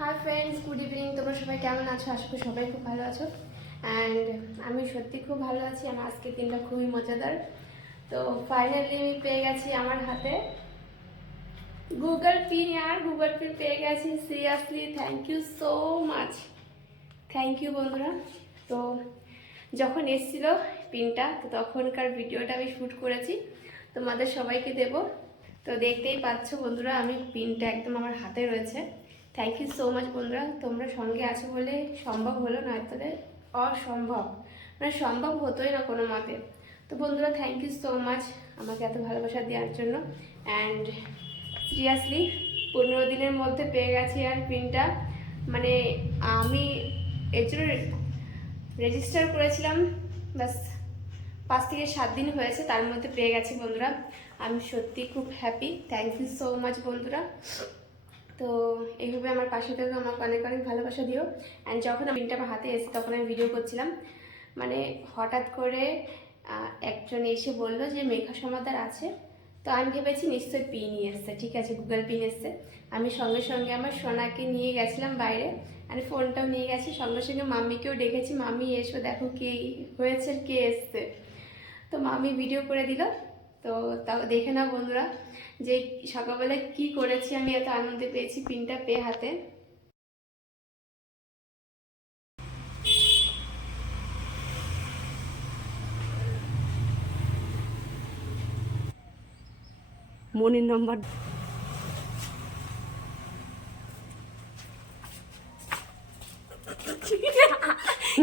Hi friends good evening তোমরা সবাই কেমন আছো? আশা করি সবাই খুব ভালো আছো। অ্যান্ড আমি সত্যি খুব ভালো আছি। আমার আজকের দিনটা খুবই মজাদার। তো ফাইনালি আমি পেয়ে গেছি আমার হাতে গুগল পিন আর গুগল পিন পেয়ে গেছি। Seriously thank you so much thank you বন্ধুরা। তো যখন এসছিল পিনটা তো তখনকার ভিডিওটা আমি শ্যুট করেছি। তোমাদের সবাইকে দেব। তো দেখতেই পাচ্ছ বন্ধুরা, আমি পিনটা একদম আমার হাতে রয়েছে। থ্যাংক ইউ সো মাচ বন্ধুরা তোমরা সঙ্গে আছো বলে সম্ভব হলো না তাহলে অসম্ভব। মানে সম্ভব হতোই না কোনো মতে। তো বন্ধুরা থ্যাংক ইউ সো মাচ আমাকে এত ভালোবাসা দেওয়ার জন্য। অ্যান্ড সিরিয়াসলি পনেরো দিনের মধ্যে পেয়ে গেছি আর পিনটা। মানে আমি এর জন্য রেজিস্টার করেছিলাম, ব্যাস, পাঁচ থেকে সাত দিন হয়েছে, তার মধ্যে পেয়ে গেছি বন্ধুরা। আমি সত্যি খুব happy thank you so much বন্ধুরা। তো এইভাবে আমার পাশে থেকে আমাকে অনেক অনেক ভালোবাসা দিও। অ্যান্ড যখন আমি আমার হাতে এসে তখন আমি ভিডিও করছিলাম। মানে হঠাৎ করে একজন এসে বলল যে, মেঘা সমাদার আছে। তো আমি ভেবেছি নিশ্চয়ই পিনই এসছে, ঠিক আছে গুগল পিন এসছে। আমি সঙ্গে সঙ্গে আমার সোনাকে নিয়ে গেছিলাম বাইরে। আর ফোনটাও নিয়ে গেছি, সঙ্গে সঙ্গে মাম্মিকেও ডেকেছি। মাম্মি, এসো, দেখো কে হয়েছে, কে এসছে? তো মাম্মি ভিডিও করে দিল। তো তাও দেখে না বন্ধুরা যে সকালবেলা কি করেছি আমি এত আনন্দ পেয়েছি পিনটা পেয়ে হাতে। মনির নাম্বার।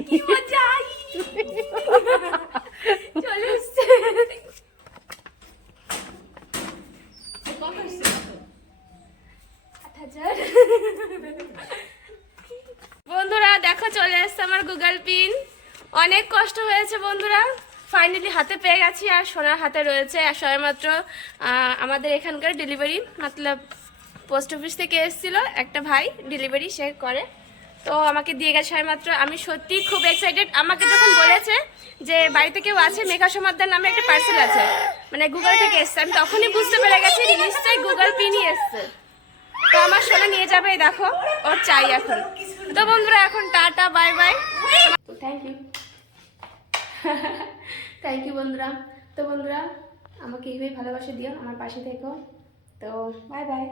কি মজা চলে এসছে আট হাজার। বন্ধুরা দেখো চলে এসছে আমার গুগল পিন অনেক কষ্ট হয়েছে বন্ধুরা। ফাইনালি হাতে পেয়ে গেছি আর সোনার হাতে রয়েছে। সবেমাত্র আহ, আমাদের এখানকার ডেলিভারি মতলব পোস্ট অফিস থেকে এসেছিল একটা ভাই। ডেলিভারি সে করে। তো আমাকে দিয়ে গেছে সবেমাত্র। আমি সত্যি খুব এক্সাইটেড আমাকে যখন বলেছে যে বাড়িতে কেউ আছে মেঘা সমাদ্দার নামে একটা পার্সেল আছে মানে গুগল থেকে এসছে। আমি তখনই বুঝতে পেরে গেছি নিশ্চয়ই গুগল পিনই এসছে। যাবে দেখো ওর চাই এখন। তো বন্ধুরা, এখন tata, bye bye. Thank you thank you বন্ধুরা। তো বন্ধুরা, আমাকে এইভাবে ভালোবাসে দিও, আমার পাশে থেকো। তো, বাই বাই।